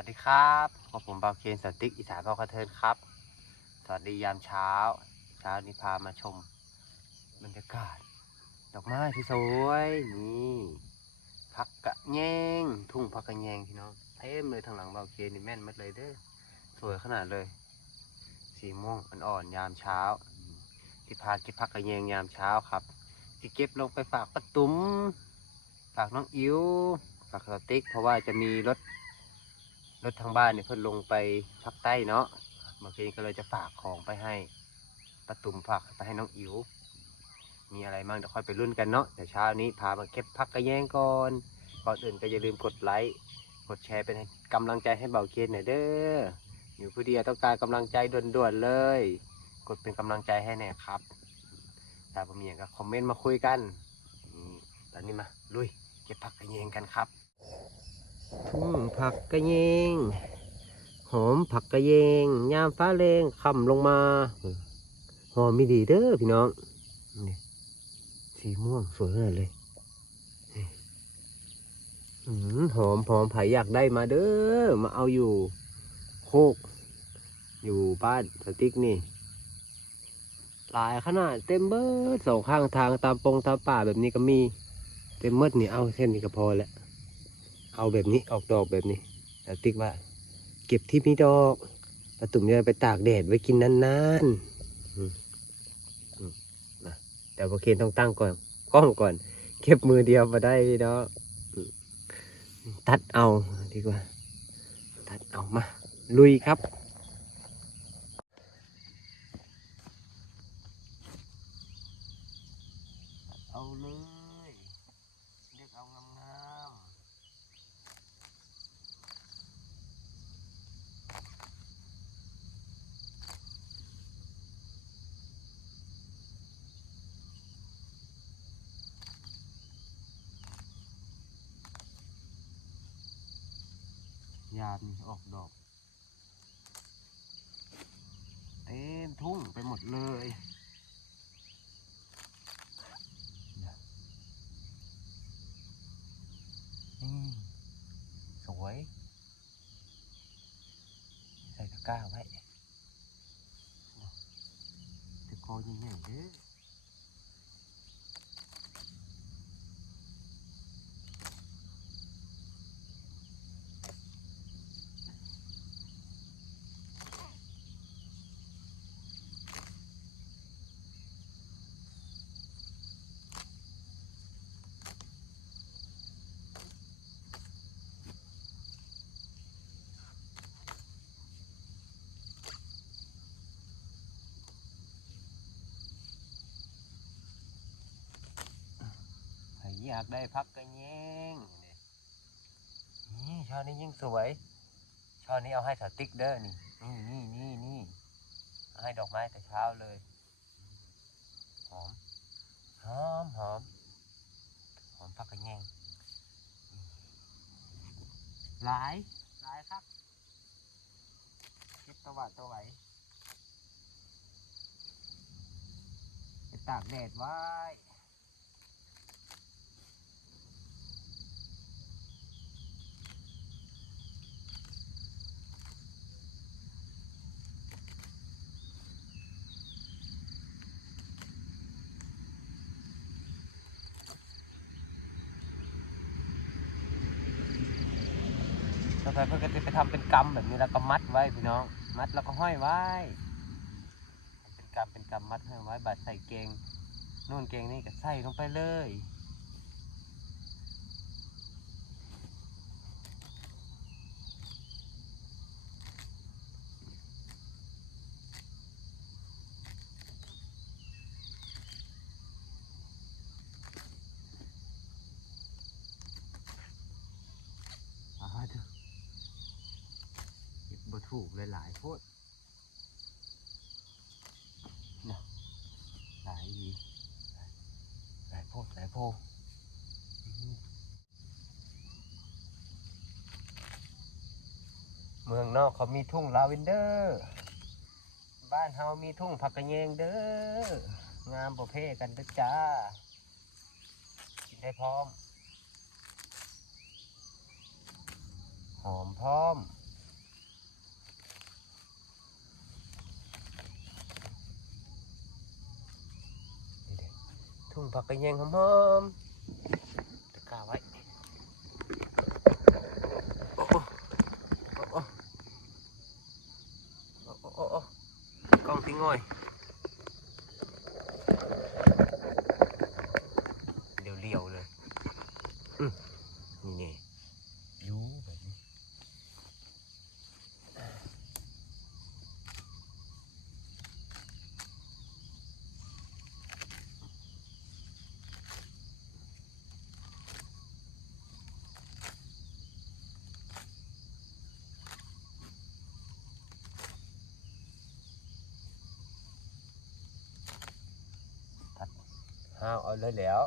วัสดีครับขอผมเบาเคนสติ๊กอีสานเบากระเทินครับ สวัสดียามเช้า เช้านี้พามาชม บรรยากาศ ดอกไม้ที่สวยนี่พักกะแยงทุ่งพักกะแยงพี่น้องเต็มเลยทางหลังเบาเคนนี่แม่นหมดเลยเด้อสวยขนาดเลย สีม่วงอ่อนๆยามเช้า ที่พาเก็บพักกะแยงยามเช้าครับที่เก็บลงไปฝากป้าตุ้มฝากน้องอิ๋วฝากสติ๊กเพราะว่าจะมีรถ รถทางบ้านเนี่ยเพิ่นลงไปภาคใต้เนาะบางทีก็เลยจะฝากของไปให้ป้าตุ่มฝากไปให้น้องอิ๋วมีอะไรบ้างเดี๋ยวค่อยไปรุ่นกันเนาะแต่เช้านี้พามาเก็บพักกระแยงก่อนก่อนอื่นก็อย่าลืมกดไลค์กดแชร์เป็นกำลังใจให้เบาเคนหน่อยเด้ออยู่ผู้เดียวต้องการกำลังใจด่วนๆเลย กดเป็นกำลังใจให้แน่ครับถ้าผมมีอยางก็คอมเมนต์มาคุยกันตอนนี้มาลุยเก็บผักกระแยงกันครับ ทุ่งผักกระเยง หอมผักกระเยง ยามฟ้าแรงค่ำลงมา หอมมีดีเด้อพี่น้องนี่สีม่วงสวยขนาดเลยอหอมหอมไผ่อยากได้มาเด้อ มาเอาอยู่โคก อยู่บ้านสติ๊กนี่ หลายขนาดเต็มเบิดสองข้างทางตามปงตามป่าแบบนี้ก็มี เต็มเมดนี่เอาเส้นนี้ก็พอแล้ว เอาแบบนี้ออกดอกแบบนี้แต่ติ๊กว่า เก็บที่มีดอกปลาตุ่มจะไปตากแดดไว้กินนานๆนะแต่พอเคนต้องตั้งก่อนกล้องก่อน เก็บมือเดียวมาได้พี่น้องตัดเอาดีกว่า ตัดเอามา ลุยครับ เอาเลยเลือกเอางามๆ ยามนี่ออกดอก เต็มทุ่งไปหมดเลยนี่สวย ใส่ตะกร้าไว้ตะกอยังไงเด้อ อยากได้พักกระแยงนี่ช่อนี้ยิ่งสวย ช่อนี้เอาให้สติ๊กเด้อนี่ นี่นี่นี่นี่เอาให้ดอกไม้แต่เช้าเลย หอม หอมหอมหอมพักกระแยงหลาย หลายครับเก็บตัวหวาดตัวไหวตากแดดไว้ ไปเพื่อจะไปทำเป็นกำแบบนี้แล้วก็มัดไว้พี่น้อง มัดแล้วก็ห้อยไว้ เป็นกำเป็นกำมัดห้อยไว้บาดใส่เกงนู่นเกงนี่ก็ใส่ลงไปเลยอ่าเถอะเก็บบ่ถู กเลยหลายโพดนะหลายดีหลายโพดหลายโพเมืองนอกเขามีทุ่งลาเวนเดอร์ บ้านเฮามีทุ่งผักกระเยงเด้อ งามประเภทกันเด้อจ้า กินได้พร้อม หอมพร้อม ทุ่งผักกระเยงหอมๆตะกร้าไว้โอ้โอ้โอ้โอ้โอ้โอ้โอ้กล้องทิ้งง่อย เดี๋ยวเลี้ยวเลยอืมนี่นี่อยูแบบนี้้าวเอาเลยแล้ว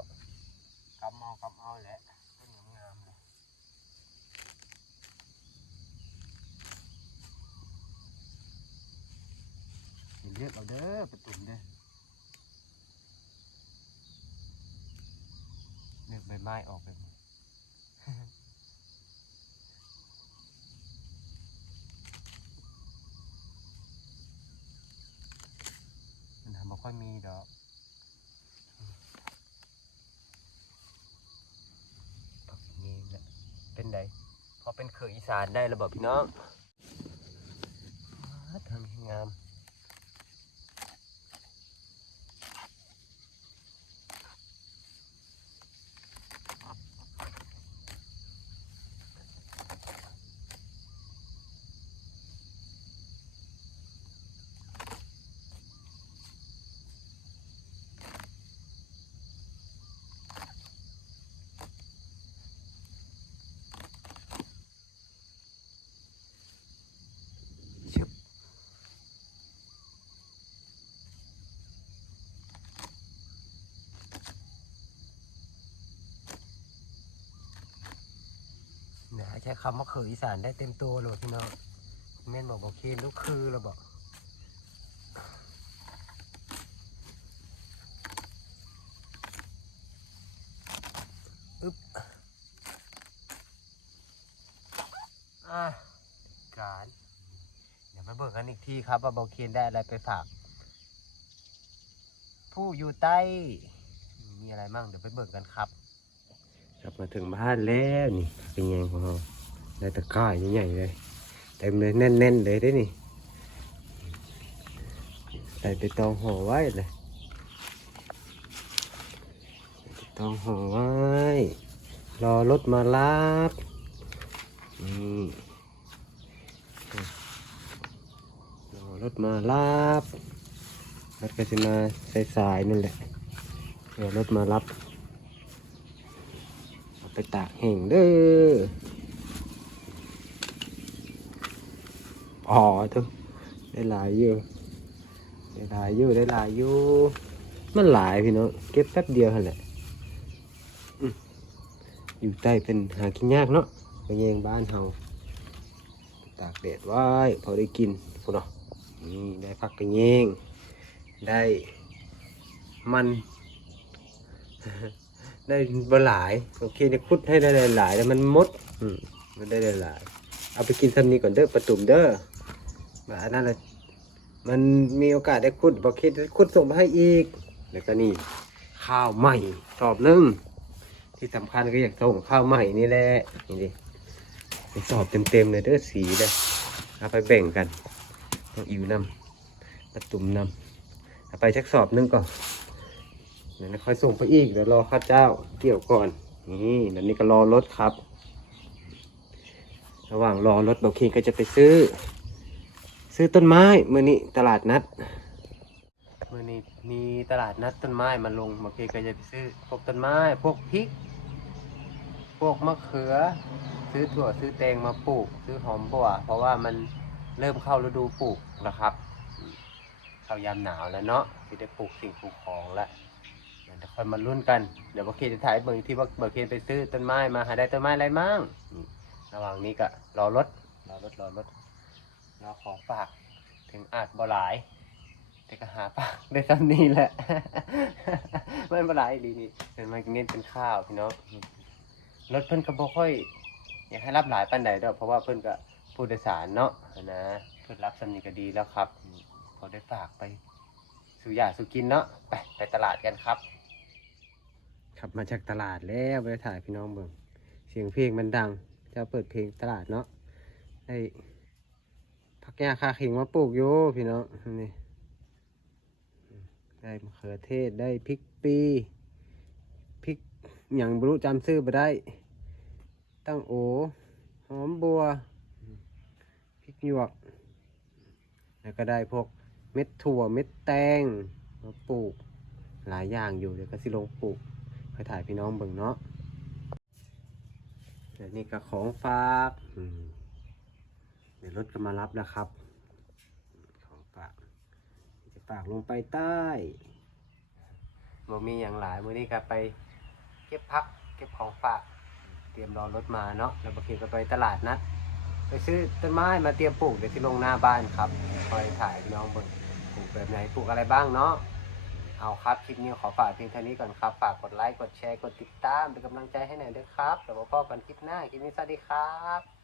กำเอากำเอาแหละต้นงามๆเลยเลือกเอาเด้อประตุ่มเด้อเลือกใบไม้ออกไปหมดมันทำมาค่อยมีดอกนี้แหละเป็นไดพอ เป็นเขื่อีสานได้ระบบพี่น้องทำให้งาม ชึบนะใช้คำว่าเคยอีสานได้เต็มตัวเลยพี่น้องแม่นบอกบอกเคนลูกคือเราบอกอึ๊บอะการเดี๋ยวมาเบิกกันอีกทีครับว่าเบาเคนได้อะไรไปฝากผู้อยู่ใต้ มีอะไรมั่งเดี๋ยวไปเบิกกันครับ กลับมาถึงบ้านแล้วนี่เป็นไงของเรา ได้ตะกร้าใหญ่ๆเลยเต็มเลยแน่นๆเลยได้นี่ใส่ไปตองห่อไว้เลยตองห่อไว้ รอรถมารับนี่รอรถมารับรถก็จะมาสายๆนั่นแหละเดี๋ยวรถมารับเอาไปตากแห้งเด้อ อ๋อทุกได้หลายอยู่ได้หลายอยู่ได้หลายอยู่มันหลายพี่น้องเก็บแป๊บเดียวแหละอยู่ใต้เป็นหากินยากเนาะไปแยงบ้านเฮาตากแดดไว้พอได้กินพุ่นเนาะนี่ได้พักกระเยงได้มัน ได้บหลายโอเคเนี่ยคุดให้ได้หลายแล้วมันมดมันได้หลายเอาไปกินซ้ำนี้ก่อนเด้อประตุ่มเด้อ มาอันนั้นแหละมันมีโอกาสได้คุดบอกคิดคุดส่งมาให้อีก แล้วก็นี่ข้าวใหม่สอบหนึ่งที่สำคัญก็อยากส่งข้าวใหม่นี่แหละนี่ดิสอบเต็มๆเลยเด้อสีเลยเอาไปแบ่งกันต้องอิวนำประตุ่มนำเอาไปชักสอบนึงก่อนเดี๋ยวค่อยส่งไปอีกเดี๋ยวรอข้าเจ้าเกี่ยวก่อนนี่เดี๋ยวนี้ก็รอรถครับ ระหว่างรอรถเบาเคนก็จะไปซื้อ ซื้อต้นไม้เมื่อนี้ตลาดนัดเมื่อนี้มีตลาดนัดต้นไม้มาลงเบาเคนก็จะไปซื้อพวกต้นไม้ พวกพริก พวกมะเขือ ซื้อถั่วซื้อแตงมาปลูก ซื้อหอมบัว เพราะว่ามันเริ่มเข้าฤดูปลูกนะครับ เข้ายามหนาวแล้วเนาะที่ได้ปลูกสิ่งปลูกของแล้วเดี๋ยวค่อยมาลุ้นกัน เดี๋ยวบอเคจะถ่ายเบอีกที่ว่าบอเคไปซื้อต้นไม้มาหาได้ต้นไม้อะไรมั่งระหว่างนี้ก็รอรถรอรถรอรถ เรอของฝากถึงอาจบ่หลาย แต่ก็หาฝากได้ซ้ำนี้แหละ ไม่บ่หลายดีนี่เป็นมันเน้นเป็นข้าวพี่น้องรถเพิ่นก็บ่ค่อย อยากให้รับหลายปันใดดอกเพราะว่าเพิ่นก็ผู้โดยสารเนาะนะเพิ่นรับสำนีก็ดีแล้วครับพอได้ฝากไปสู่ยาสู่กินเนาะไปไปตลาดกันครับ ขับมาจากตลาดแล้วไปถ่ายพี่น้องเบิ่งเสียงเพลงมันดังจะเปิดเพลงตลาดเนาะได้ ผักหญ้าคาขิงมาปลูกอยู่พี่น้องนี่ได้มะเขือเทศได้พริกปีพริกอย่างบรู้จำซื้อมาได้ ตั้งโอหอมบัวพริกหยวก แล้วก็ได้พวกเม็ดถั่วเม็ดแตงมาปลูกหลายอย่างอยู่เดี๋ยวก็สิลงปลูกไปถ่ายพี่น้องเบิ่งเนาะเดี๋ยวนี่ก็ของฝากอืม เดี๋ยวรถก็มารับแล้วครับ ของฝากจะฝากลงไปใต้บ่มีอย่างหลายมื้อนี้ก็ไป เก็บพักเก็บของฝาก เตรียมรอรถมาเนาะแล้วบางทีก็ไปตลาดนัดไปซื้อต้นไม้มาเตรียมปลูกเดี๋ยวที่ลงหน้าบ้านครับคอยถ่ายพี่น้องเบิ่งปลูกแบบไหนปลูกอะไรบ้างเนาะเอาครับคลิปนี้ขอฝากเพียงเท่านี้ก่อนครับฝากกดไลค์กดแชร์กดติดตามเป็นกำลังใจให้หน่อยด้วยครับเดี๋ยวพบกันคลิปหน้าคลิปนี้สวัสดีครับ